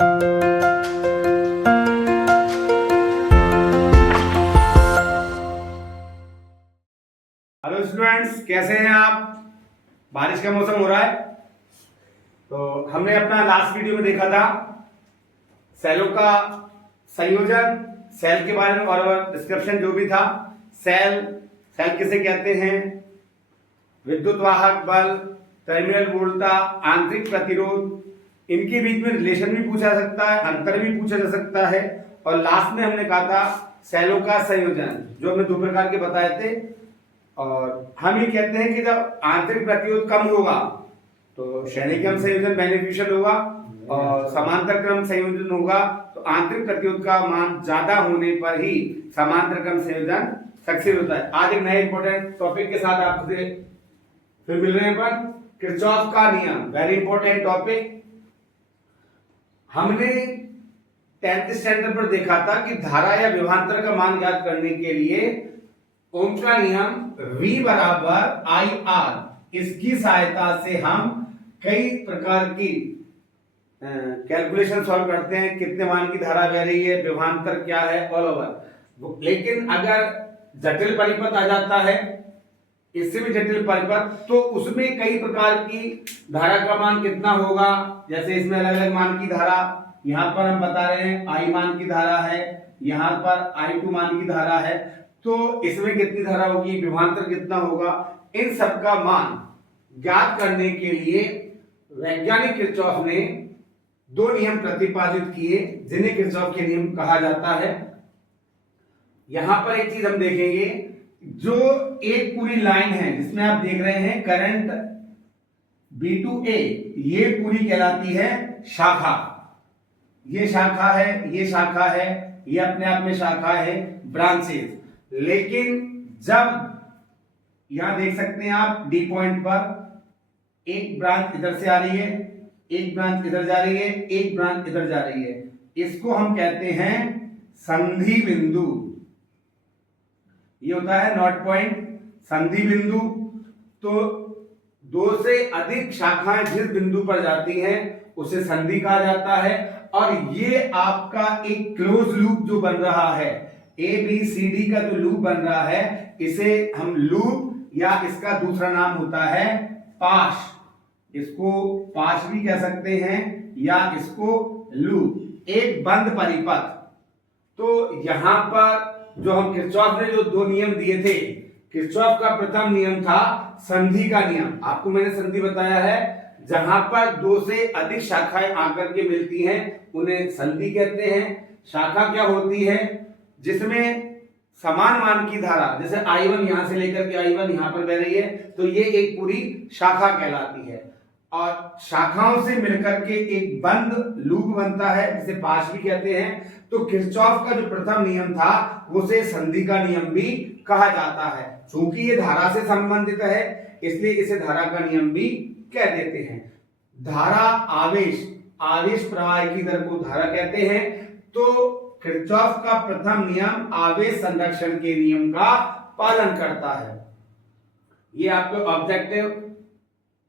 Hello students, कैसे हैं आप। बारिश का मौसम हो रहा है, तो हमने अपना लास्ट वीडियो में देखा था सेलों का संयोजन, सेल के बारे में और डिस्क्रिप्शन जो भी था। सेल सेल किसे कहते हैं, विद्युत वाहक बल, टर्मिनल वोल्टता, आंतरिक प्रतिरोध, इनके बीच में रिलेशन भी पूछा जा सकता है, अंतर भी पूछा जा सकता है। और लास्ट में हमने कहा था सेलों का संयोजन, जो हमने दो प्रकार के बताए थे। और हम ये कहते हैं कि जब आंतरिक प्रतिरोध कम होगा तो श्रेणी क्रम संयोजन बेनिफिशियल होगा, और समांतर क्रम संयोजन होगा तो आंतरिक प्रतिरोध का मान ज्यादा होने पर ही समांतर क्रम संयोजन सक्सेस होता है। आज एक नए इंपॉर्टेंट टॉपिक के साथ आपसे फिर मिल रहे हैं अपन, किरचॉफ का नियम, वेरी इंपॉर्टेंट टॉपिक। हमने 10th स्टैंडर्ड पर देखा था कि धारा या विभवांतर का मान ज्ञात करने के लिए ओम का नियम V बराबर IR, इसकी सहायता से हम कई प्रकार की कैलकुलेशन सॉल्व करते हैं, कितने मान की धारा बह रही है, विभवांतर क्या है, ऑल ओवर। लेकिन अगर जटिल परिपथ आ जाता है, इससे भी जटिल परिपथ, तो उसमें कई प्रकार की धारा का मान कितना होगा। जैसे इसमें अलग अलग मान की धारा, यहां पर हम बता रहे हैं I मान की धारा है, यहां पर I2 मान की धारा है, तो इसमें कितनी धारा होगी, विभवांतर कितना होगा, इन सब का मान ज्ञात करने के लिए वैज्ञानिक किरचॉफ ने दो नियम प्रतिपादित किए, जिन्हें किरचॉफ के नियम कहा जाता है। यहां पर एक चीज हम देखेंगे, जो एक पूरी लाइन है जिसमें आप देख रहे हैं करंट B2A, ये पूरी कहलाती है शाखा। ये शाखा है, ये शाखा है, ये अपने आप में शाखा है, ब्रांचेस। लेकिन जब यहां देख सकते हैं आप डी पॉइंट पर एक ब्रांच इधर से आ रही है, एक ब्रांच इधर जा रही है, एक ब्रांच इधर जा रही है, इसको हम कहते हैं संधि बिंदु। ये होता है नॉट पॉइंट, संधि बिंदु। तो दो से अधिक शाखाएं जिस बिंदु पर जाती हैं उसे संधि कहा जाता है। और ये आपका एक क्लोज लूप जो बन रहा है, ABCD का जो लूप बन रहा है, इसे हम लूप, या इसका दूसरा नाम होता है पाश, इसको पाश भी कह सकते हैं, या इसको लूप, एक बंद परिपथ। तो यहां पर जो हम किरचॉफ ने जो दो नियम दिए थे, किरचॉफ का प्रथम नियम था संधि का नियम। आपको मैंने संधि बताया है, जहां पर दो से अधिक शाखाएं आकर के मिलती हैं उन्हें संधि कहते हैं। शाखा क्या होती है, जिसमें समान मान की धारा, जैसे I1 यहां से लेकर के I1 यहां पर बह रही है, तो ये एक पूरी शाखा कहलाती है। और शाखाओं से मिलकर के एक बंद लूप बनता है, जिसे पाश भी कहते हैं। तो किरचॉफ का जो प्रथम नियम था उसे संधि का नियम भी कहा जाता है। चूंकि ये धारा से संबंधित है, इसलिए इसे धारा का नियम भी कह देते हैं। धारा आवेश, आवेश प्रवाह की दर को धारा कहते हैं। तो किरचॉफ का प्रथम नियम आवेश संरक्षण के नियम का पालन करता है। ये आपको ऑब्जेक्टिव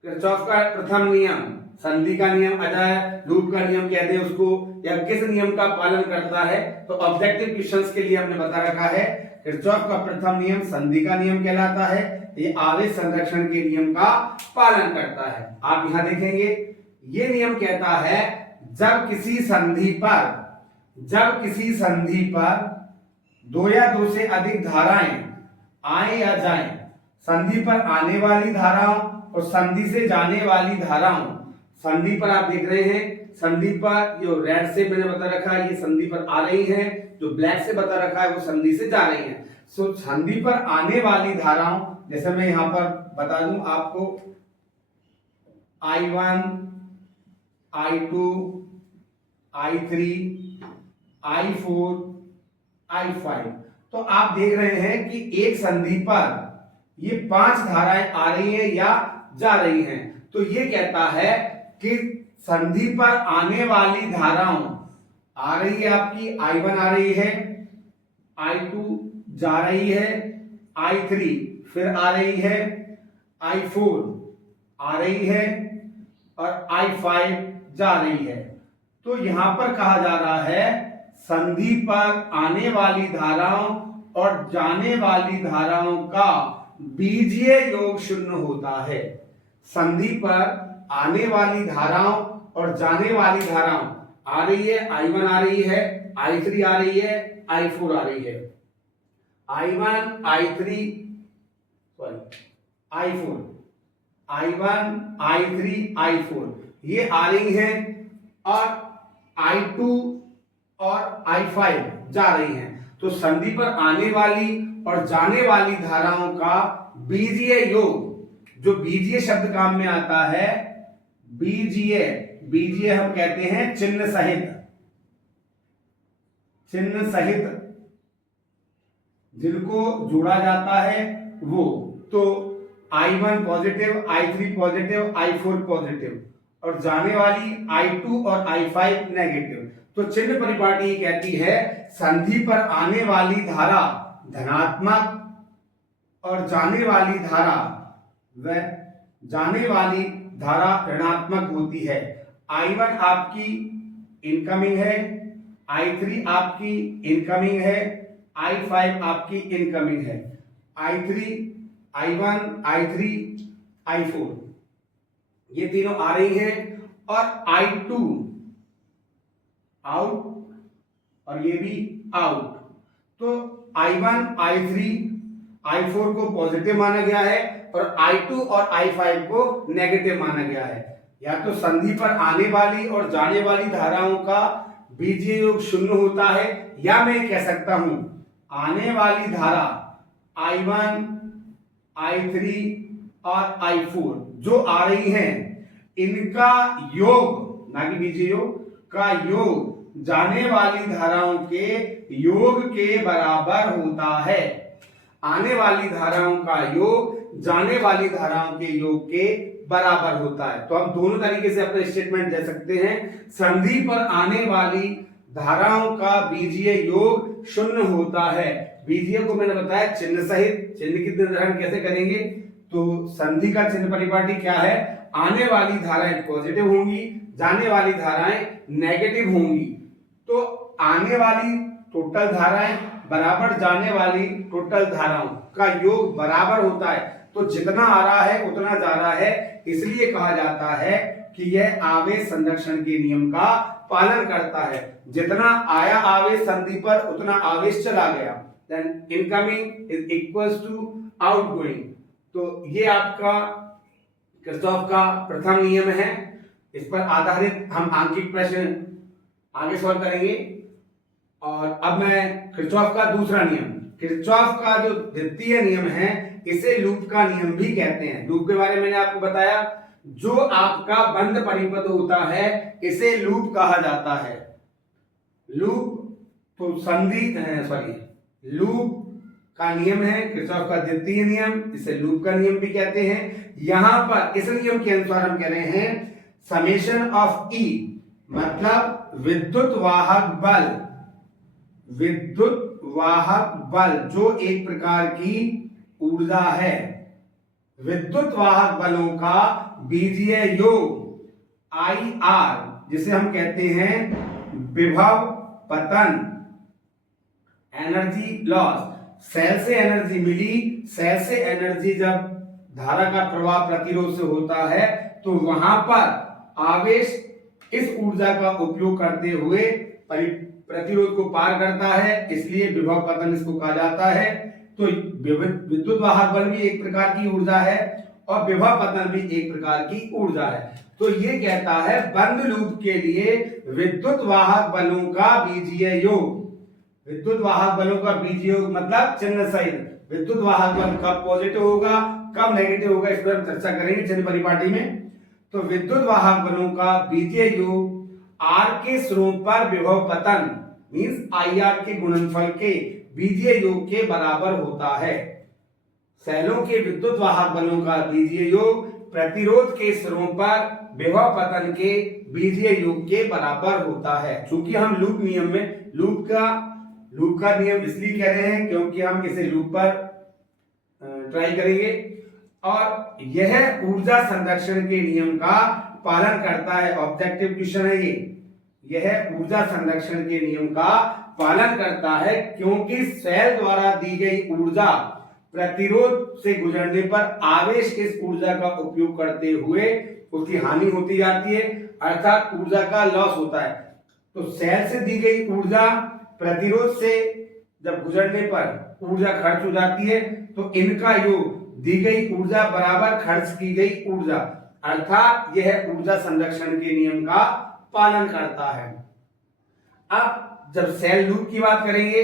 किरचॉफ का प्रथम नियम, संधि का नियम अजाय, लूप का नियम कह दे उसको, या किस नियम का पालन करता है। तो ऑब्जेक्टिव क्वेश्चंस के लिए हमने बता रखा है किरचॉफ का प्रथम नियम संधि का नियम कहलाता है, ये आवेश संरक्षण के नियम का पालन करता है। आप यहां देखेंगे, ये नियम कहता है जब किसी संधि पर दो या दो से अधिक धाराएं आए या जाएं, संधि पर आने वाली धाराओं और संधि से जाने वाली धाराओं, संधि पर आप देख रहे हैं, संधि पर जो रेड से मैंने बता रखा है ये संधि पर आ रही है, जो ब्लैक से बता रखा है वो संधि से जा रही है। सो संधि पर आने वाली धाराओं, जैसे मैं यहां पर बता दूं आपको, I1, I2, I3, I4, I5। तो आप देख रहे हैं कि एक संधि पर ये 5 धाराएं आ रही हैं या जा रही हैं। तो ये कहता है कि संधि पर आने वाली धाराओं आ रही है, आपकी I1 आ रही है, I2 जा रही है, I3 फिर आ रही है, I4 आ रही है, और I5 जा रही है। तो यहां पर कहा जा रहा है संधि पर आने वाली धाराओं और जाने वाली धाराओं का बीजीय योग शून्य होता है। संधि पर आने वाली धाराओं और जाने वाली धाराओं आ रही है, I1 आ रही है, I3 आ रही है, I4 आ रही है। I1, I3 sorry I4, I1, I3, I4 ये आ रही हैं और I2 और I5 जा रही हैं। तो संधि पर आने वाली और जाने वाली धाराओं का बीजीय योग, जो बीजीय शब्द काम में आता है, बीजीय, बीजीय हम कहते हैं चिन्ह सहित, चिन्ह सहित जिनको जोड़ा जाता है वो, तो I1 positive, I3 positive, I4 positive और जाने वाली I2 और I5 नेगेटिव। तो चिन्ह परिपाटी कहती है संधि पर आने वाली धारा धनात्मक और जाने वाली धारा ऋणात्मक होती है। I1 आपकी इनकमिंग है, I3 आपकी इनकमिंग है, I5 आपकी इनकमिंग है। I3, I1, I3, I4 ये तीनों आ रही हैं और I2 आउट और ये भी आउट। तो I1, I3, I4 को पॉजिटिव माना गया है और I2 और I5 को नेगेटिव माना गया है। या तो संधि पर आने वाली और जाने वाली धाराओं का बीजीय योग शून्य होता है, या मैं कह सकता हूं आने वाली धारा I1, I3 और I4 जो आ रही हैं इनका योग, ना कि बीजीय योग का योग जाने वाली धाराओं के योग के बराबर होता है। आने वाली धाराओं का योग जाने वाली धाराओं के योग के बराबर होता है। तो हम दोनों तरीके से अपना स्टेटमेंट दे सकते हैं। संधि पर आने वाली धाराओं का बीजीय योग शून्य होता है। बीजीय को मैंने बताया चिन्ह सहित, चिन्ह की निर्धारण कैसे करेंगे, तो संधि का चिन्ह परिपाटी क्या है, आने वाली धाराएं पॉजिटिव होंगी, जाने वाली धाराएं नेगेटिव होंगी। तो आने वाली टोटल धाराएं बराबर जाने वाली टोटल धाराओं का योग बराबर होता है। तो जितना आ रहा है उतना जा रहा है, इसलिए कहा जाता है कि यह आवेश संरक्षण के नियम का पालन करता है। जितना आया आवेश संधि पर उतना आवेश चला गया, then incoming is equals to outgoing. तो ये आपका किरचॉफ का प्रथम नियम है। इस पर आधारित हम आंकिक प्रश्न आगे सॉल्व करेंगे। और अब मैं किरचॉफ का दूसरा नियम, किरचॉफ का जो द्वितीय नियम है इसे लूप का नियम भी कहते हैं। लूप के बारे में मैंने आपको बताया, जो आपका बंद परिपथ होता है इसे लूप कहा जाता है। लूप तो लूप का नियम है किरचॉफ का द्वितीय नियम, इसे लूप का नियम भी कहते हैं। यहां पर इस नियम के अनुसार हम कह रहे हैं समेशन ऑफ E मतलब विद्युत वाहक बल जो एक प्रकार की ऊर्जा है, विद्युत वाहक बलों का बीजीय योग IR जिसे हम कहते हैं विभव पतन, एनर्जी लॉस। सेल से एनर्जी मिली, सेल से एनर्जी जब धारा का प्रवाह प्रतिरोध से होता है तो वहां पर आवेश इस ऊर्जा का उपयोग करते हुए प्रतिरोध को पार करता है, इसलिए विभव पतन इसको कहा जाता है। तो विद्युत वाहक बल भी एक प्रकार की ऊर्जा है और विभव पतन भी एक प्रकार की ऊर्जा है। तो ये कहता है बंद लूप के लिए विद्युत वाहक बलों का बीजीय योग, विद्युत वाहक बलों का बीजीय योग मतलब चिन्ह सहित। विद्युत वाहक बल कब पॉजिटिव होगा कब नेगेटिव होगा इस पर हम चर्चा करेंगे चिन्ह परिपाटी में। तो विद्युत वाहक बलों का बीजीय योग R के स्रोत पर विभव पतन मींस IR के गुणनफल के बीजीय योग के बराबर होता है। सेलों के विद्युत वाहक बलों का बीजीय योग प्रतिरोध के सिरों पर विभव पतन के बीजीय योग के बराबर होता है। चूंकि हम लूप नियम में लूप का नियम इसलिए कह रहे हैं क्योंकि हम इसे लूप पर ट्राई करेंगे और यह ऊर्जा संरक्षण के नियम का पालन करता है। ऑब्जेक्टिव क्वेश्चन है यह ऊर्जा संरक्षण के नियम का पालन करता है, क्योंकि सेल द्वारा दी गई ऊर्जा प्रतिरोध से गुजरने पर आवेश इस ऊर्जा का उपयोग करते हुए उसकी हानि होती जाती है, अर्थात ऊर्जा का लॉस होता है। तो सेल से दी गई ऊर्जा प्रतिरोध से जब गुजरने पर ऊर्जा खर्च हो जाती है, तो इनका योग दी गई ऊर्जा बराबर खर्च की गई ऊर्जा, अर्थात यह ऊर्जा संरक्षण के नियम का पालन करता है। अब जब सेल लूप की बात करेंगे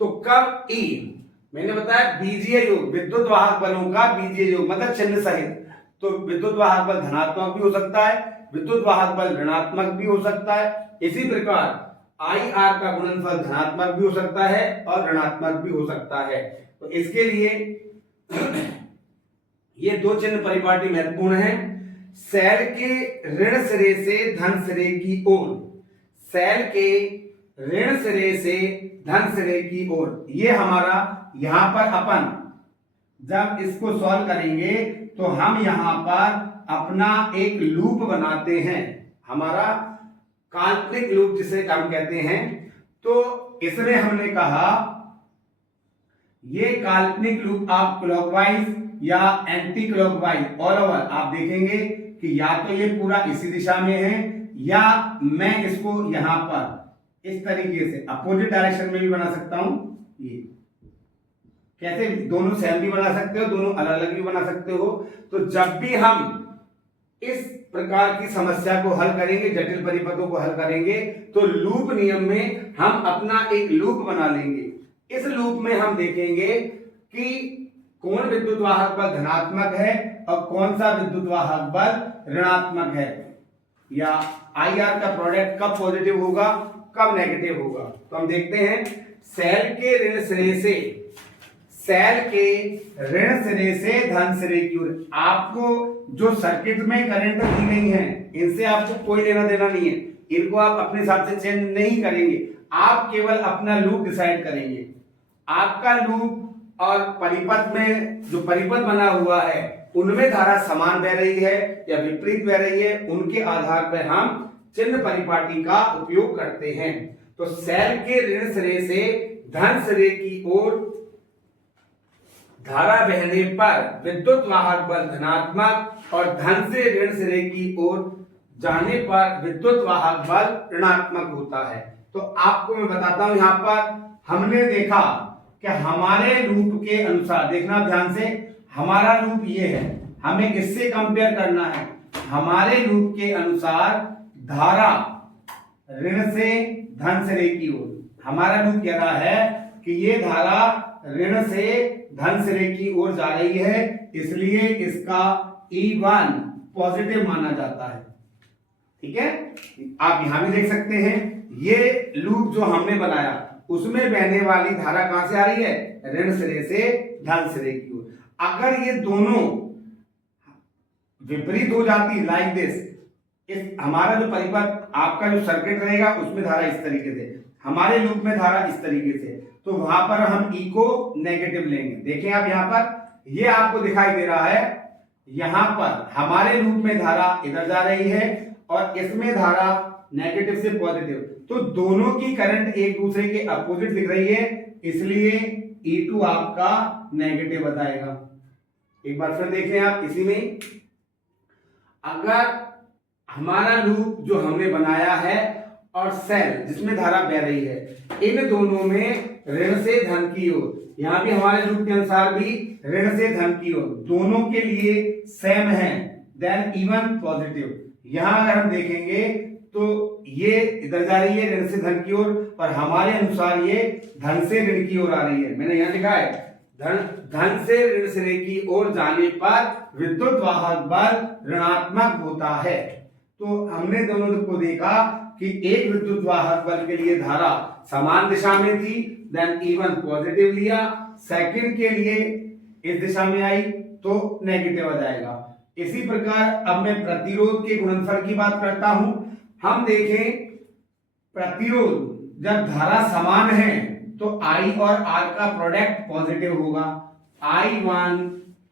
तो कब ई, मैंने बताया बीजीय योग, विद्युत वाहक बलों का बीजीय योग मतलब चिन्ह सहित। तो विद्युत वाहक बल धनात्मक भी हो सकता है, विद्युत वाहक बल ऋणात्मक भी हो सकता है। इसी प्रकार आई आर का गुणनफल धनात्मक भी हो सकता है और ऋणात्मक भी हो सकता है। तो इसके लिए ये दो चिन्ह परिपाटी महत्वपूर्ण है। सेल के ऋण सिरे से धन सिरे की ओर, सेल के ऋण सिरे से धन सिरे की ओर, ये हमारा यहां पर अपन जब इसको सॉल्व करेंगे तो हम यहां पर अपना एक लूप बनाते हैं, हमारा काल्पनिक लूप जिसे हम कहते हैं। तो इसमें हमने कहा ये काल्पनिक लूप आप क्लॉकवाइज या एंटी क्लॉकवाइज ऑल ओवर आप देखेंगे कि या तो ये पूरा इसी दिशा में है या मैं इसको यहां पर इस तरीके से अपोजिट डायरेक्शन में भी बना सकता हूं। ये कैसे, दोनों सेम भी बना सकते हो, दोनों अलग अलग भी बना सकते हो। तो जब भी हम इस प्रकार की समस्या को हल करेंगे, जटिल परिपथों को हल करेंगे, तो लूप नियम में हम अपना एक लूप बना लेंगे। इस लूप में हम देखेंगे कि कौन विद्युत वाहक बल धनात्मक है और कौन सा विद्युत वाहक बल ऋणात्मक है, या आई आर का प्रोडक्ट कब पॉजिटिव होगा कब नेगेटिव होगा। तो हम देखते हैं सेल के ऋण सिरे से, सेल के ऋण सिरे से धन सिरे की ओर, आपको जो सर्किट में करंट दी गई है इनसे आपको कोई लेना देना नहीं है, इनको आप अपने हिसाब से चेंज नहीं करेंगे, आप केवल अपना लूप डिसाइड करेंगे। आपका लूप और परिपथ में जो परिपथ बना हुआ है उनमें धारा समान बह रही है या विपरीत बह रही है, उनके आधार पर हम चिन्ह परिपाटी का उपयोग करते हैं। तो सेल के ऋण सिरे से धन सिरे की ओर धारा बहने पर विद्युत वाहक बल धनात्मक और धन से ऋण सिरे की ओर जाने पर विद्युत वाहक बल ऋणात्मक होता है। तो आपको मैं बताता हूं, यहां पर हमने देखा कि हमारे लूप के अनुसार, देखना ध्यान से, हमारा लूप ये है, हमें इससे कंपेयर करना है। हमारे लूप के अनुसार धारा ऋण से धन सिरे की ओर, हमारा लूप कह रहा है कि ये धारा ऋण से धन सिरे की ओर जा रही है, इसलिए इसका E1 पॉजिटिव माना जाता है। ठीक है, आप यहां भी देख सकते हैं ये लूप जो हमने बनाया उसमें बहने वाली धारा कहां से आ रही है, ऋण सिरे से धन सिरे की ओर। अगर ये दोनों विपरीत हो जाती लाइक दिस, इस हमारा जो परिपथ आपका जो सर्किट रहेगा उसमें धारा इस तरीके से, हमारे लूप में धारा इस तरीके से, तो वहां पर हम E को नेगेटिव लेंगे। देखें आप यहां पर ये आपको दिखाई दे रहा है, यहां पर हमारे लूप में धारा इधर जा रही है और इसमें धारा नेगेटिव से पॉजिटिव, तो दोनों की करंट एक दूसरे के अपोजिट दिख रही है, इसलिए E2 आपका नेगेटिव बताएगा। एक बार फिर देख लें आप इसी में, अगर हमारा लूप जो हमने बनाया है और सेल जिसमें धारा बह रही है, इन दोनों में ऋण से धन की ओर, यहां भी हमारे लूप के अनुसार भी ऋण से धन की ओर, दोनों के लिए सेम है, देन E1 पॉजिटिव। यहां अगर हम देखेंगे तो ये इधर जा रही है ऋण से धन की ओर और हमारे अनुसार ये धन से ऋण की ओर आ रही है। मैंने यहां लिखा है धन से ऋण सिरे की ओर जाने पर विद्युत वाहक बल ऋणात्मक होता है। तो हमने दोनों को देखा कि एक विद्युत वाहक बल के लिए धारा समान दिशा में थी, देन E1 पॉजिटिव लिया, सेकंड के लिए इस दिशा में आई तो नेगेटिव आ जाएगा। इसी प्रकार अब मैं प्रतिरोध के गुणनफल की बात करता हूं। हम देखें प्रतिरोध जब धारा समान है तो I और R का प्रोडक्ट पॉजिटिव होगा, I1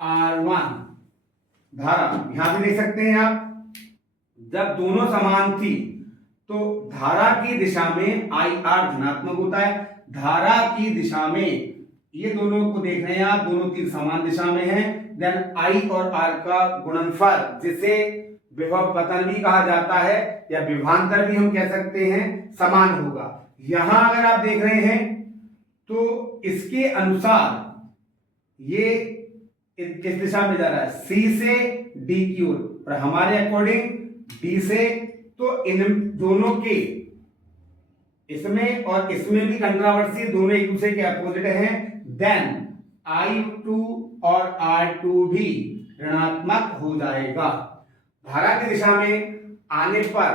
R1 धारा, यहां भी देख सकते हैं आप, जब दोनों समान थी तो धारा की दिशा में IR धनात्मक होता है। धारा की दिशा में ये दोनों को देख रहे हैं आप, दोनों तीर समान दिशा में हैं। देन I और R का गुणनफल, जिसे विभव पतन भी कहा जाता है या विभवांतर भी हम कह सकते हैं, समान होगा। यहां अगर आप देख रहे हैं तो इसके अनुसार ये किस दिशा में जा रहा है, C से D की ओर, और हमारे अकॉर्डिंग D से, तो इन दोनों के इसमें और इसमें भी कंट्रावर्सी, दोनों एक दूसरे के अपोजिट हैं। देन I2 और R2 भी ऋणात्मक हो जाएगा। धारा की दिशा में आने पर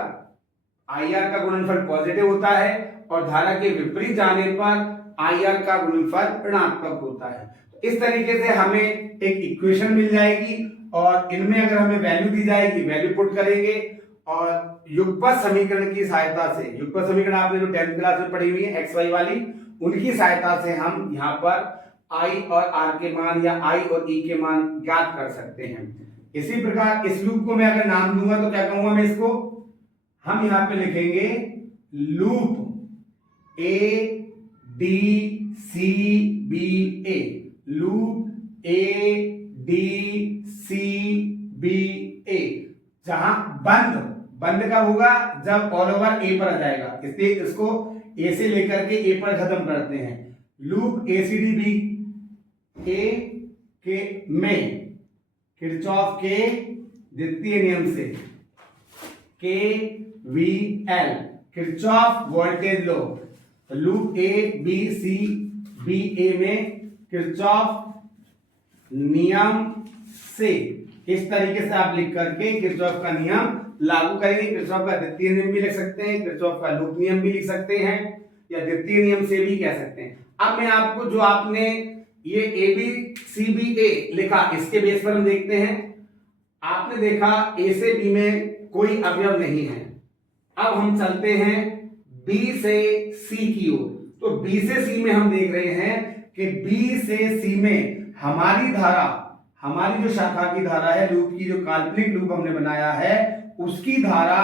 IR का गुणनफल पॉजिटिव होता है और धारा के विपरीत जाने पर IR का गुणनफल ऋणात्मक होता है। इस तरीके से हमें एक इक्वेशन मिल जाएगी और इनमें अगर हमें वैल्यू दी जाएगी, वैल्यू पुट करेंगे और युगपत समीकरण की सहायता से, युगपत समीकरण आपने जो 10th क्लास में पढ़ी हुई है XY वाली, उनकी सहायता से हम यहाँ पर I और R के मान या I और E के मान ज्ञात कर सकते हैं। इसी प्रकार इस लूप को मैं अगर नाम दूंगा तो क्या कहूंगा मैं इसको, हम यहाँ पे लिखेंगे लूप ADCBA, लूप ADCBA, जहां बंद कब होगा, जब ऑल ओवर ए पर आ जाएगा, इसलिए इसको ए से लेकर के ए पर खत्म करते हैं। लूप ACDB ए के में किरचॉफ के द्वितीय नियम से KVL, Kirchhoff voltage law, loop ABCBA में किरचॉफ नियम से इस तरीके से आप लिख करके किरचॉफ का नियम लागू करेंगे। किरचॉफ का द्वितीय नियम भी लिख सकते हैं, किरचॉफ का लूप नियम भी लिख सकते हैं, या द्वितीय नियम से भी कह सकते हैं। अब मैं आपको जो आपने ये ABCBA लिखा, इसके बेस पर हम देखते हैं। आपने देखा A से B में कोई अवयव नहीं है। अब हम चलते हैं B से C की ओर, तो B से C में हम देख रहे हैं कि B से C में हमारी धारा, हमारी जो शाखा की धारा है, लूप की जो काल्पनिक लूप हमने बनाया है, उसकी धारा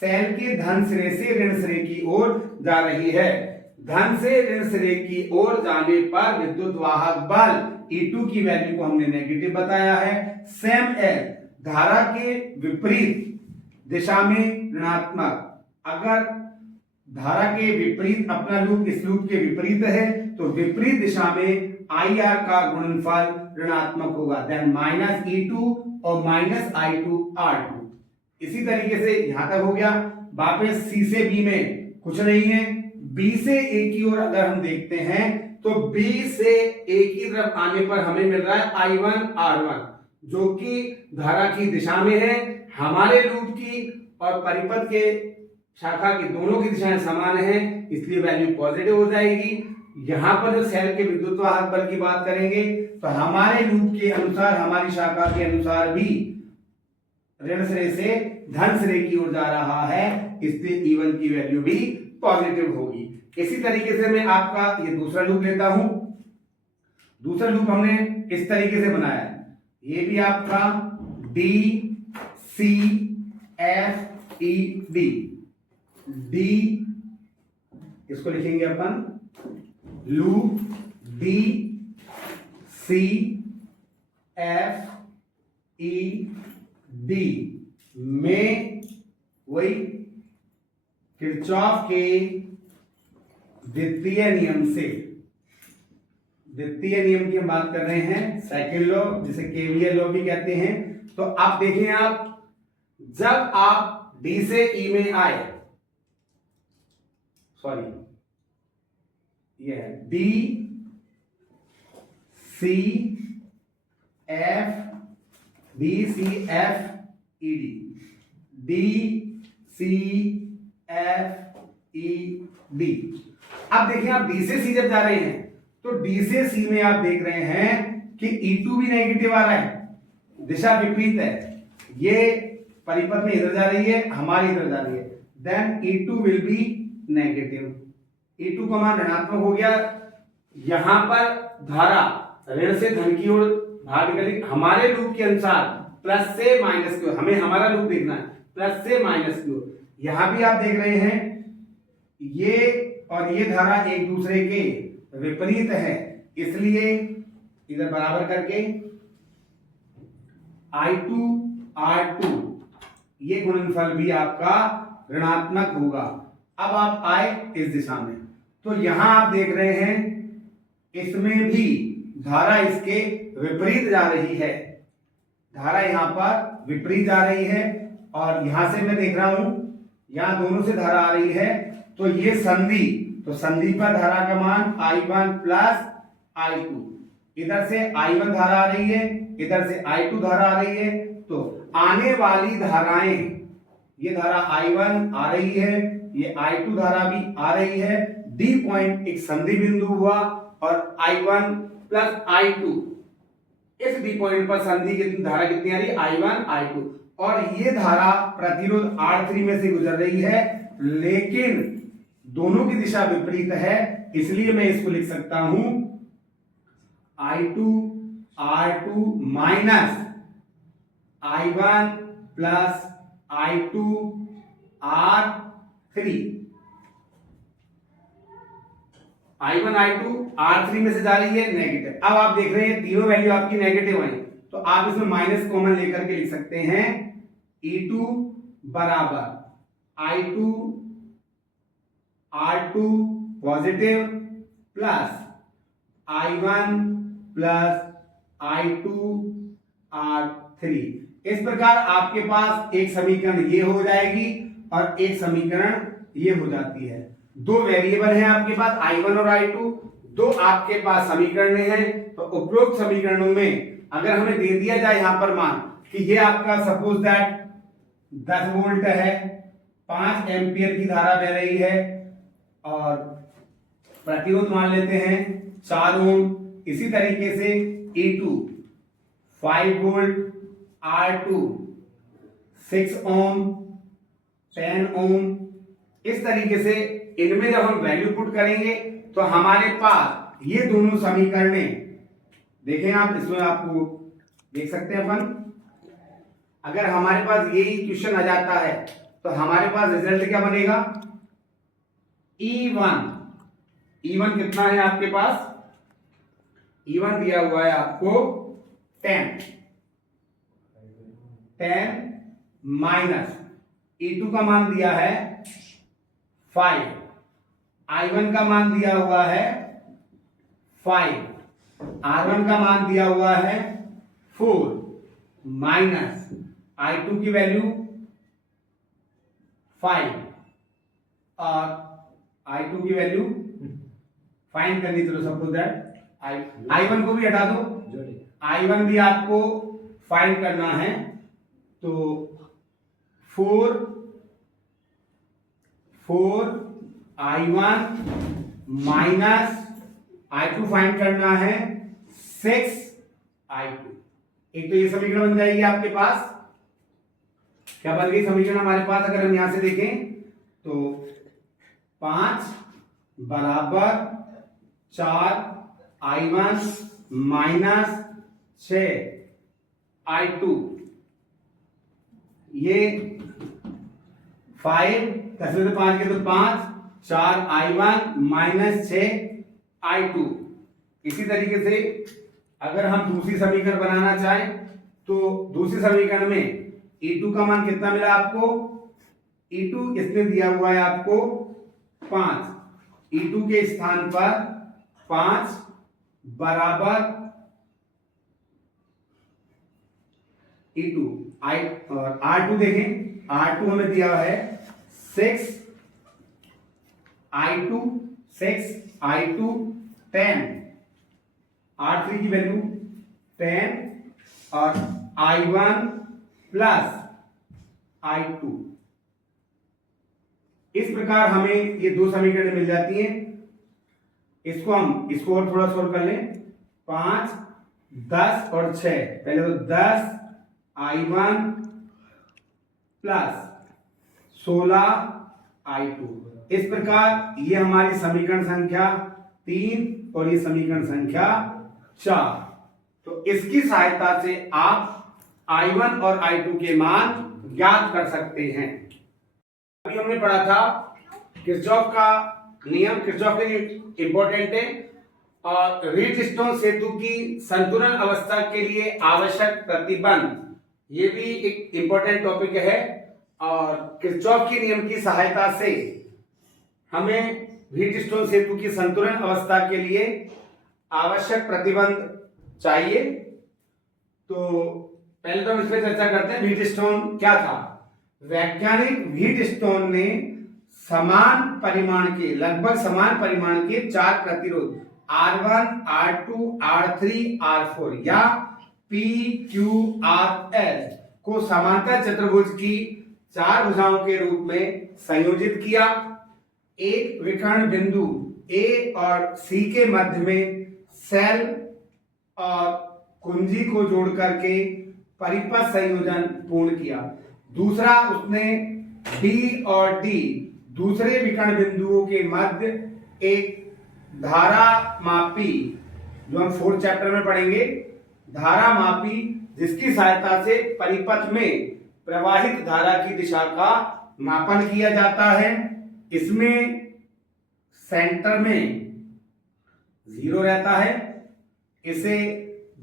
सेल के धन सिरे से ऋण सिरे की ओर जा रही है। धन से ऋण सिरे की ओर जाने पर विद्युत वाहक बल E2 की वैल्यू को हमने नेगेटिव बताया है। सेम L धारा के विपरीत दिशा में ऋणात्मक, अगर धारा के विपरीत अपना लूप इस लूप के विपरीत है तो विपरीत दिशा में IR का गुणनफल ऋणात्मक होगा। देन -E2 और -I2R2। इसी तरीके से यहां तक हो गया। वापस C से B में कुछ नहीं है। B से A की ओर अगर हम देखते हैं तो B से A की तरफ आने पर हमें मिल रहा है I1R1, जो कि धारा की दिशा में है। हमारे लूप की और परिपथ के शाखा की दोनों की दिशाएं समान हैं, इसलिए वैल्यू पॉजिटिव हो जाएगी। यहां पर जो सेल के विद्युत वाहक बल की बात करेंगे तो हमारे लूप के अनुसार, हमारी शाखा के अनुसार भी ऋण सिरे से धन सिरे की ओर जा रहा है, इसलिए E1 की वैल्यू भी पॉजिटिव होगी। इसी तरीके से मैं आपका ये दूसरा लूप लेता हूं। दूसरा लूप हमने इस तरीके से बनाया है। ये भी आपका DCFED, D इसको लिखेंगे अपन लूप DCFED में वही किरचॉफ के द्वितीय नियम से, द्वितीय नियम की हम बात कर रहे हैं, सेकंड लॉ, जिसे KVL लॉ भी कहते हैं। तो आप देखें, आप जब आप D से E में आए, सॉरी ये है DCFED। अब देखिए, आप D से C जब जा रहे हैं तो D से C में आप देख रहे हैं कि E2 भी नेगेटिव आ रहा है, दिशा विपरीत है। ये परिपथ में इधर जा रही है, हमारी इधर जा रही है। Then E2 will be negative. E2 का मान ऋणात्मक हो गया। यहां पर धारा ऋण से धन की ओर भाग निकली। हमारे लूप के अनुसार प्लस से माइनस की ओर, हमें हमारा लूप देखना है, प्लस से माइनस की ओर। यहां भी आप देख रहे हैं ये और ये धारा एक दूसरे के विपरीत है, इसलिए इधर बराबर करके I2 R2 ये गुणनफल भी आपका ऋणात्मक होगा। अब आप आए इस दिशा में, तो यहां आप देख रहे हैं इसमें भी धारा इसके विपरीत जा रही है, धारा यहां पर विपरीत जा रही है और यहां से मैं देख रहा हूं यहां दोनों से धारा आ रही है, तो ये संधि, तो संधि पर धारा का मान I1 प्लस I2, इधर से I1 धारा आ रही है, इधर से I2 धारा आ रही है, तो आने वाली धाराएं, ये धारा I1 आ रही है, ये I2 धारा भी आ रही है, D पॉइंट एक संधि बिंदु हुआ और I1 प्लस I2, इस D पॉइंट पर संधि कितनी धारा कितनी आ रही है I1 I2, और ये धारा प्रतिरोध R3 में से गुजर रही है, लेकिन दोनों की दिशा विपरीत है, इसलिए मैं इसको लिख सकता हूं I2 R2 minus I1 plus I2 R3, I1 I2 R3 में से जा रही है नेगेटिव। अब आप देख रहे हैं तीनों वैल्यू आपकी नेगेटिव आई, तो आप इसमें माइनस कॉमन लेकर के लिख सकते हैं E2 बराबर I2 R2 positive plus I1 plus I2 R3। इस प्रकार आपके पास एक समीकरण ये हो जाएगी और एक समीकरण ये हो जाती है। दो वेरिएबल हैं आपके पास I1 और I2, दो आपके पास समीकरण हैं, तो उपरोक्त समीकरणों में अगर हमें दे दिया जाए यहां पर मान कि ये आपका सपोज दैट 10 वोल्ट है, 5 एम्पियर की धारा बह रही है और प्रतिरोध मान लेते हैं 4 ओम, इसी तरीके से E2 5 वोल्ट, R2 6 ओम, 10 ओम, इस तरीके से इनमें जब हम वैल्यू पुट करेंगे तो हमारे पास ये दोनों समीकरणें, देखें आप इसमें आपको देख सकते हैं अपन, अगर हमारे पास ये इक्वेशन आ जाता है तो हमारे पास रिजल्ट क्या बनेगा E1 कितना है आपके पास, E1 दिया हुआ है आपको 10 माइनस E2 का मान दिया है 5, I1 का मान दिया हुआ है 5, R1 का मान दिया हुआ है 4 माइनस I2 की वैल्यू 5 और I2 की वैल्यू फाइंड करनी, चलो सपोज दैट I1 को भी हटा दो, I1 भी आपको फाइंड करना है, तो 4 I1 माइनस I2 फाइंड करना है 6 I2। एक तो ये समीकरण बन जाएगी आपके पास, क्या बन गई समीकरण हमारे पास, अगर हम यहां से देखें तो 5 बराबर 4 I1 माइनस 6 I2, ये 5 10 में 5 के तो 5, 4 I1 माइनस 6 I2। इसी तरीके से अगर हम दूसरी समीकरण बनाना चाहें तो दूसरी समीकरण में E2 का मान कितना मिला आपको, E2 इसने दिया हुआ है आपको 5, E2 के स्थान पर 5 बराबर E2 और R2 देखें, R2 हमें दिया है 6 I2 10, R3 की वैल्यू 10 और I1 प्लस I2। इस प्रकार हमें ये दो समीकरण मिल जाती हैं। इसको और थोड़ा सोल्व कर लें, 5 10 और 6, पहले तो 10 I1 प्लस 16 I2। इस प्रकार ये हमारी समीकरण संख्या 3 और ये समीकरण संख्या 4। तो इसकी सहायता से आप I1 और I2 के मान ज्ञात कर सकते हैं। अभी हमने पढ़ा था किरचॉफ का नियम, किरचॉफ के नियम इंपॉर्टेंट है, और व्हीटस्टोन सेतु की संतुलन अवस्था के लिए आवश्यक प्रतिबंध, ये भी एक इंपॉर्टेंट टॉपिक है। और किरचॉफ के नियम की सहायता से हमें व्हीटस्टोन सेतु की संतुलन अवस्था के लिए आवश्यक प्रतिबंध चाहिए। तो पहले तो हम इस पर चर्चा करते हैं, व्हीटस्टोन क्या था। वैज्ञानिक व्हीटस्टोन ने समान परिमाण के, लगभग समान परिमाण के 4 प्रतिरोध R1, R2, R3, R4 या PQRS को समांतर चतुर्भुज की 4 भुजाओं के रूप में संयोजित किया। एक विकर्ण बिंदु A और C के मध्य में सेल और कुंजी को जोड़ करके परिपथ संयोजन पूर्ण किया। दूसरा, उसने D और D दूसरे विकर्ण बिंदुओं के मध्य एक धारा मापी, जो हम 4th चैप्टर में पढ़ेंगे, धारा मापी, जिसकी सहायता से परिपथ में प्रवाहित धारा की दिशा का मापन किया जाता है। इसमें सेंटर में 0 रहता है, इसे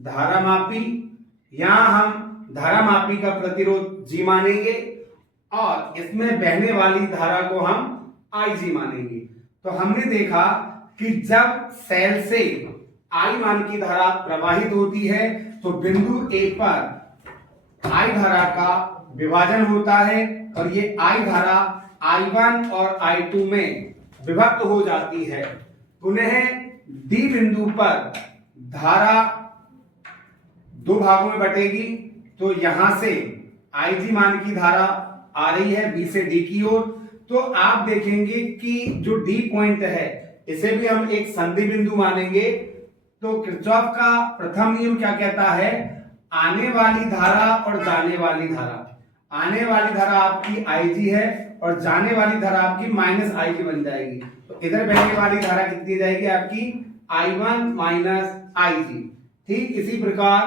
धारा मापी, यहां हम धारा मापी का प्रतिरोध G मानेंगे और इसमें बहने वाली धारा को हम IG मानेंगे। तो हमने देखा कि जब सेल से I मान की धारा प्रवाहित होती है तो बिंदु A पर I धारा का विभाजन होता है और ये I धारा I1 और I2 में विभक्त हो जाती है। पुनः D बिंदु पर धारा 2 भागों में बटेगी, तो यहां से IG मान की धारा आ रही है B से D की ओर। तो आप देखेंगे कि जो D पॉइंट है इसे भी हम एक संधि बिंदु मानेंगे। तो किरचॉफ का प्रथम नियम क्या कहता है, आने वाली धारा और जाने वाली धारा, आने वाली धारा आपकी IG है और जाने वाली धारा आपकी -IG बन जाएगी। तो इधर बहने वाली धारा कितनी जाएगी आपकी I1 - IG। ठीक इसी प्रकार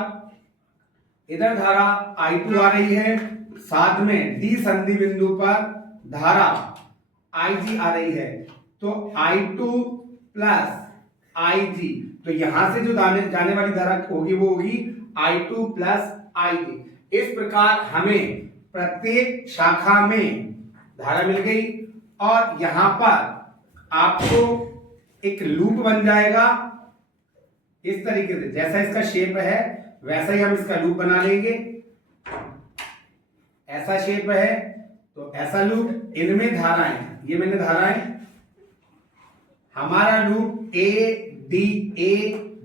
इधर धारा I2 आ रही है, साथ में D संधि बिंदु पर धारा IG आ रही है, तो I2 + IG, तो यहां से जो जाने वाली धारा होगी वो होगी I2 + IG। इस प्रकार हमें प्रत्येक शाखा में धारा मिल गई और यहां पर आपको एक लूप बन जाएगा इस तरीके से, जैसा इसका शेप है वैसा ही हम इसका लूप बना लेंगे। ऐसा शेप है तो ऐसा लूप, इनमें धाराएं, ये मैंने धाराएं, हमारा loop A D A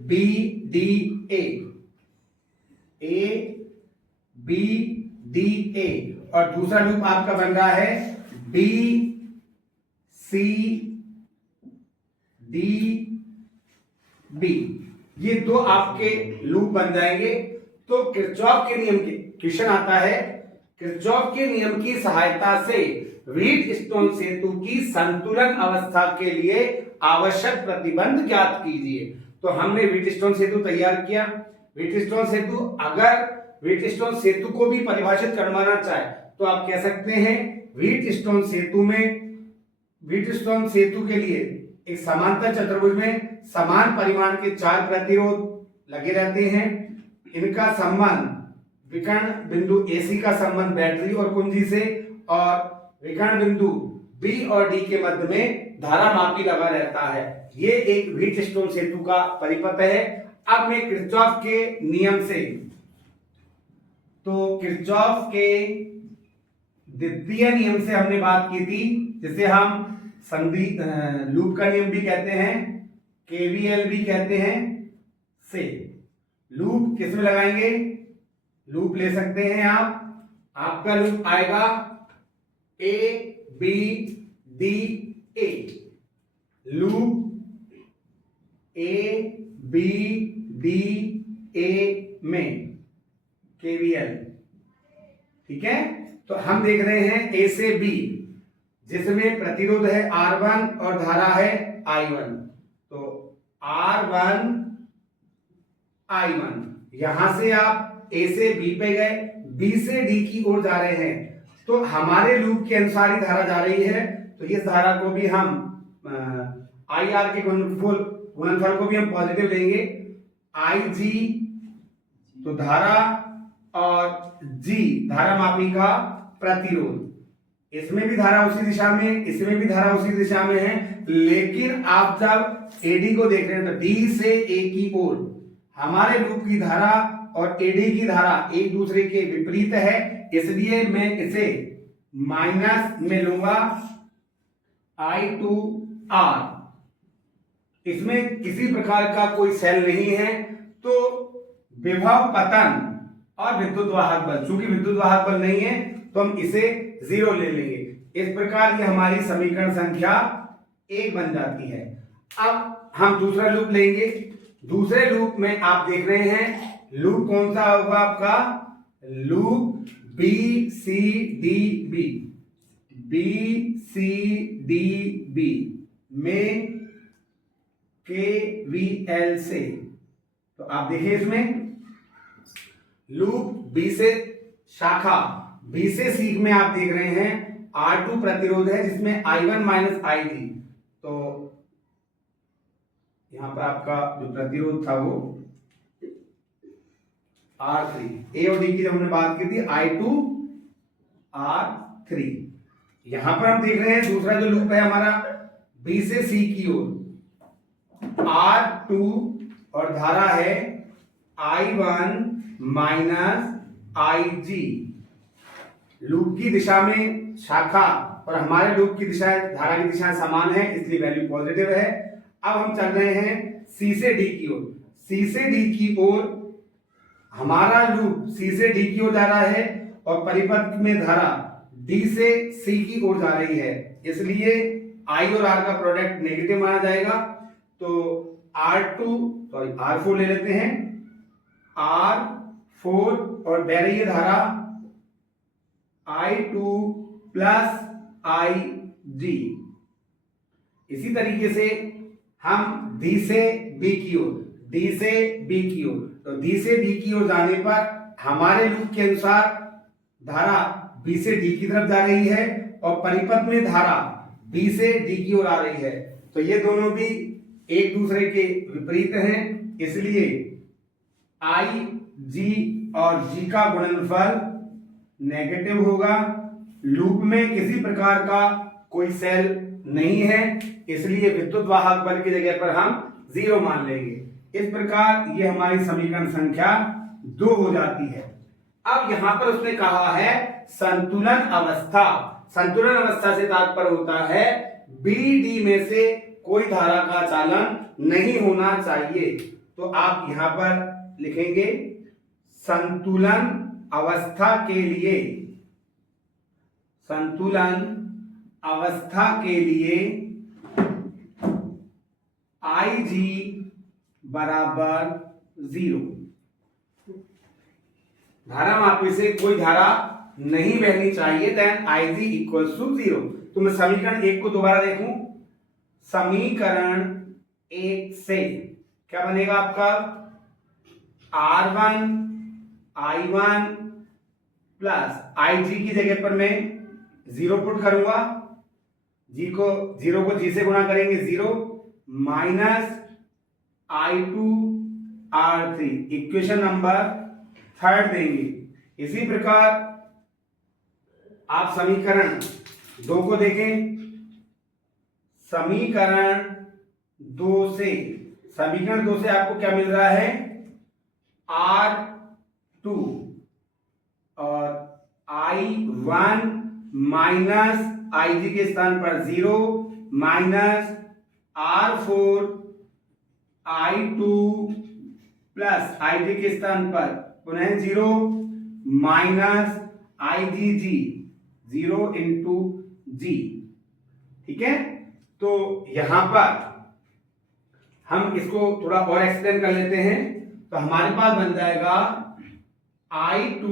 B D A, A B D A, और दूसरा लूप आपका बन रहा है B C D B। ये 2 आपके लूप बन जाएंगे। तो किरचॉफ के नियम के क्वेश्चन आता है, किरचॉफ के नियम की सहायता से व्हीटस्टोन सेतु की संतुलन अवस्था के लिए आवश्यक प्रतिबंध ज्ञात कीजिए। तो हमने व्हीटस्टोन सेतु तैयार किया। व्हीटस्टोन सेतु, अगर व्हीटस्टोन सेतु को भी परिभाषित करवाना चाहे तो आप कह सकते हैं व्हीटस्टोन सेतु में, व्हीटस्टोन सेतु के लिए एक समांतर चतुर्भुज में समान परिमाण के 4 प्रतिरोध लगे रहते हैं। इनका संबंध विकर्ण बिंदु AC का संबंध बैटरी और कुंजी से, और विकर्ण बिंदु B और D के मध्य में धारा मापी लगा रहता है। ये एक व्हीटस्टोन सेतु का परिपथ है। अब मैं किरचॉफ के नियम से, तो किरचॉफ के द्वितीय नियम से हमने बात की थी, जिसे हम संधि लूप का नियम भी कहते हैं, KVL भी कहते हैं, से लूप किस में लगाएंगे, लूप ले सकते हैं आप, आपका लूप आएगा A B D A, loop A B D A में KVL। ठीक है, तो हम देख रहे हैं A से B, जिसमें प्रतिरोध है R1 और धारा है I1। तो R1 I1, यहां से आप A से B पे गए, B से D की ओर जा रहे हैं, तो तो हमारे लूप के अनुसार ही धारा जा रही है, तो इस धारा को भी हम आई आर के गुणनफल को भी हम पॉजिटिव लेंगे। आई जी तो धारा और जी धारा मापी का प्रतिरोध, इसमें भी धारा उसी दिशा में, इसमें भी धारा उसी दिशा में है, लेकिन आप जब एडी को देख रहे हैं तो डी से ए की ओर हमारे लूप की धारा और एडी की धारा एक दूसरे के विपरीत है, इसलिए मैं इसे माइनस में लूंगा आई टू आर। इसमें किसी प्रकार का कोई सेल नहीं है, तो विभव पतन और विद्युत वाहक बल, चूंकि विद्युत वाहक बल नहीं है तो हम इसे 0 ले लेंगे। इस प्रकार ये हमारी समीकरण संख्या 1 बन जाती है। अब हम दूसरा लूप लेंगे। दूसरे लूप में आप देख रहे हैं लूप कौन सा होगा आपका, loop B C D B, B C D B में KVL से, तो आप देखिए इसमें लूप बी से शाखा बी से सी में आप देख रहे हैं R2 प्रतिरोध है जिसमें I1 माइनस IG, तो यहां पर आपका जो प्रतिरोध था वो R3, ए और डी की जब हमने बात की थी I2 R3। यहां पर हम देख रहे हैं दूसरा जो लूप है हमारा बी से सी की ओर R2 और धारा है I1 माइनस IG। लूप की दिशा में शाखा और हमारे लूप की दिशा, धारा की दिशा समान है, इसलिए वैल्यू पॉजिटिव है। अब हम चल रहे हैं C से D की ओर। C से D की ओर हमारा लूप C से D की ओर जा रहा है और परिपथ में धारा D से C की ओर जा रही है, इसलिए I और R का प्रोडक्ट नेगेटिव माना जाएगा। तो R4 ले लेते हैं, R4 और बह रही है धारा I2 प्लस IG। इसी तरीके से हम D से B की ओर, D से B की ओर, तो D से B की ओर जाने पर हमारे लूप के अनुसार धारा B से D की तरफ जा रही है और परिपथ में धारा B से D की ओर आ रही है, तो ये दोनों भी एक दूसरे के विपरीत हैं, इसलिए IG और G का गुणनफल नेगेटिव होगा। लूप में किसी प्रकार का कोई सेल नहीं है, इसलिए विद्युत वाहक बल की जगह पर हम 0 मान लेंगे। इस प्रकार ये हमारी समीकरण संख्या 2 हो जाती है। अब यहां पर उसने कहा है संतुलन अवस्था। संतुलन अवस्था से तात्पर्य होता है BD में से कोई धारा का चालन नहीं होना चाहिए। तो आप यहां पर लिखेंगे संतुलन अवस्था के लिए, संतुलन अवस्था के लिए IG बराबर 0। धारा मापी से कोई धारा नहीं बहनी चाहिए, देन IG इक्वल्स टू 0। तो मैं समीकरण 1 को दोबारा देखूं, समीकरण 1 से क्या बनेगा आपका, R1 I1 प्लस IG की जगह पर मैं 0 पुट करूंगा, G को 0 को G से गुणा करेंगे 0 minus I2 R3, equation number 3 देंगे। इसी प्रकार आप समीकरण 2 को देखें, समीकरण 2 से आपको क्या मिल रहा है, R2 और I1 माइनस IG के स्थान पर 0 minus R4 I2 plus IG के स्थान पर पुनः 0 माइनस IGG 0 इंटू G। ठीक है, तो यहां पर हम इसको थोड़ा और एक्सप्लेन कर लेते हैं। तो हमारे पास बन जाएगा R2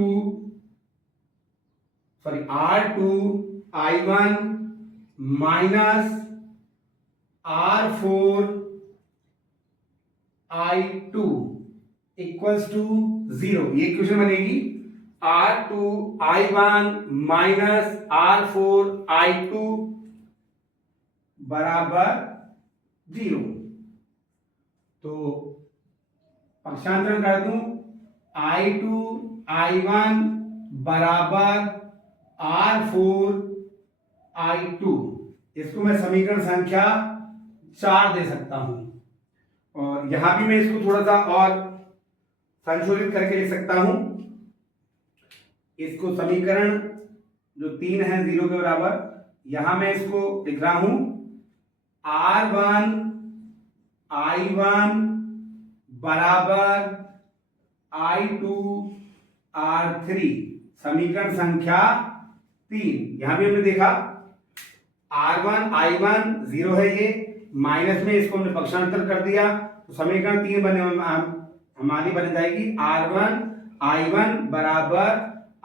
I1 minus R4 I2 equals to 0, ये इक्वेशन बनेगी। R2 I1 minus R4 I2 बराबर 0। तो पक्षांतरण कर दूं, I2 I1 बराबर R4 I2, इसको मैं समीकरण संख्या 4 दे सकता हूं। और यहां भी मैं इसको थोड़ा सा और संशोधित करके लिख सकता हूं। इसको समीकरण जो 3 है 0 के बराबर, यहां मैं इसको लिख रहा हूं R1 I1 बराबर I2 R3, समीकरण संख्या 3। यहां भी हमने देखा R1 I1 0 है, ये माइनस में इसको हमने पक्षांतर कर दिया, तो समीकरण 3 हमारी बन जाएगी R1 I1 बराबर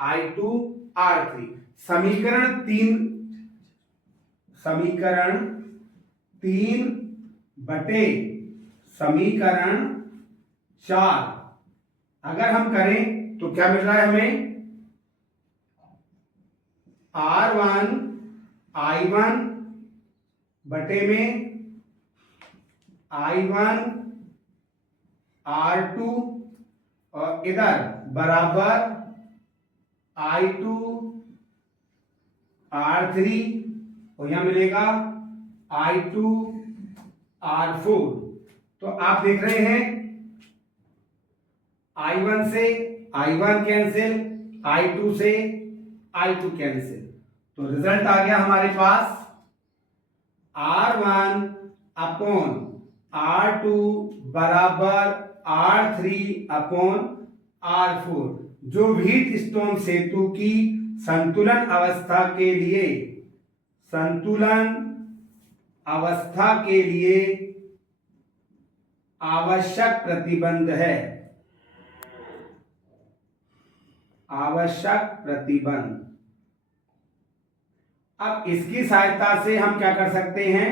I2 R3। समीकरण 3 बटे समीकरण 4 अगर हम करें तो क्या मिल रहा है हमें, R1 I1 बटे में I1 R2 और इधर बराबर I2 R3 और यहां मिलेगा I2 R4। तो आप देख रहे हैं I1 से I1 कैंसिल, I2 से I2 कैंसिल, तो रिजल्ट आ गया हमारे पास R1 अपॉन R2 बराबर R3 अपॉन R4, जो व्हीटस्टोन सेतु की संतुलन अवस्था के लिए आवश्यक प्रतिबंध है। आवश्यक प्रतिबंध। अब इसकी सहायता से हम क्या कर सकते हैं,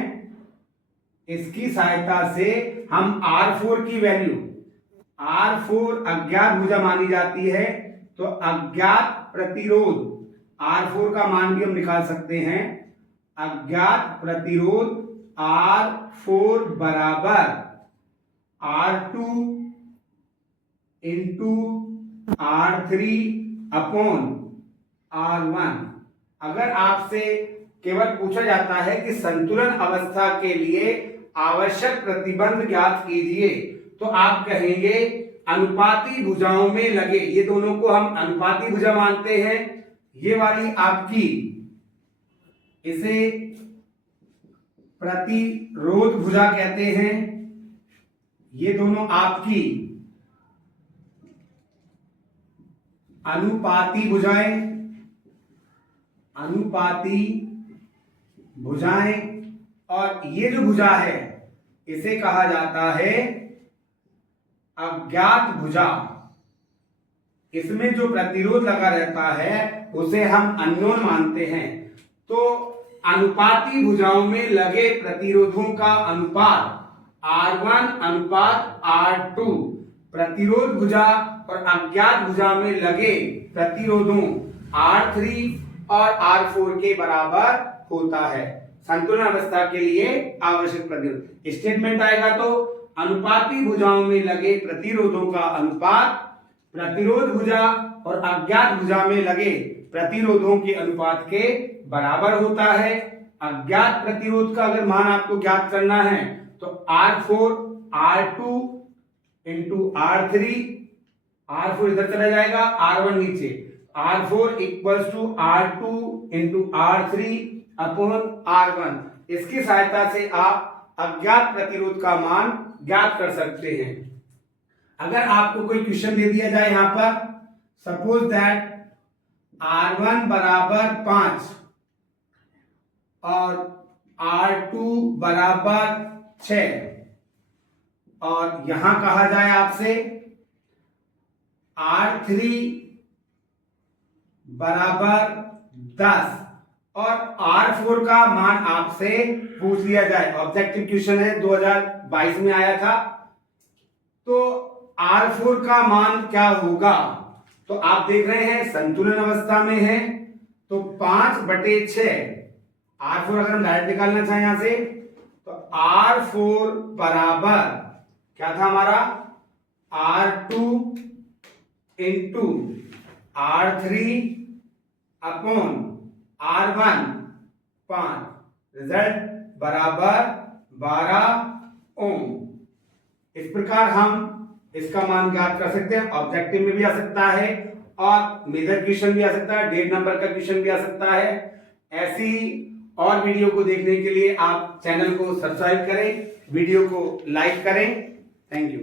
इसकी सहायता से हम R4 की वैल्यू, R4 अज्ञात भुजा मानी जाती है, तो अज्ञात प्रतिरोध R4 का मान भी हम निकाल सकते हैं। अज्ञात प्रतिरोध R4 बराबर R2 into R3 upon R1। अगर आपसे केवल पूछा जाता है कि संतुलन अवस्था के लिए आवश्यक प्रतिबंध ज्ञात कीजिए, तो आप कहेंगे अनुपाती भुजाओं में लगे, ये दोनों को हम अनुपाती भुजा मानते हैं, ये वाली आपकी, इसे प्रतिरोध भुजा कहते हैं, ये दोनों आपकी अनुपाती भुजाएं, और ये जो भुजा है इसे कहा जाता है अज्ञात भुजा। इसमें जो प्रतिरोध लगा रहता है उसे हम अननोन मानते हैं। तो अनुपाती भुजाओं में लगे प्रतिरोधों का अनुपात R1 अनुपात R2, प्रतिरोध भुजा और अज्ञात भुजा में लगे प्रतिरोधों R3 और R4 के बराबर होता है। संतुलन अवस्था के लिए आवश्यक प्रतिरोध स्टेटमेंट आएगा तो अनुपाती भुजाओं में लगे प्रतिरोधों का अनुपात प्रतिरोध भुजा और अज्ञात भुजा में लगे प्रतिरोधों के अनुपात के बराबर होता है। अज्ञात प्रतिरोध का अगर मान आपको ज्ञात करना है तो R4 R2 into R3, R4 इधर चला जाएगा, R1 नीचे, R4 equals to R2 into R3 upon R1। इसकी सहायता से आप अज्ञात प्रतिरोध का मान ज्ञात कर सकते हैं। अगर आपको कोई क्वेश्चन दे दिया जाए यहां पर, सपोज दैट R1 बराबर 5 और R2 बराबर 6 और यहां कहा जाए आपसे R3 बराबर 10 और R4 का मान आपसे पूछ लिया जाए, ऑब्जेक्टिव क्वेश्चन है 2022 में आया था, तो R4 का मान क्या होगा, तो तो आप देख रहे हैं संतुलन अवस्था में है, तो 5/6 R4 अगर हम डायरेक्ट निकालना चाहें यहां से, तो R4 बराबर क्या था हमारा, R2 into R3 upon R1 5, result बराबर 12 ओम। इस प्रकार हम इसका मान ज्ञात कर सकते हैं। ऑब्जेक्टिव में भी आ सकता है और मेजर क्वेश्चन भी आ सकता है, डेढ़ नंबर का क्वेश्चन भी आ सकता है। ऐसी और वीडियो को देखने के लिए आप चैनल को सब्सक्राइब करें, वीडियो को लाइक करें। Thank you.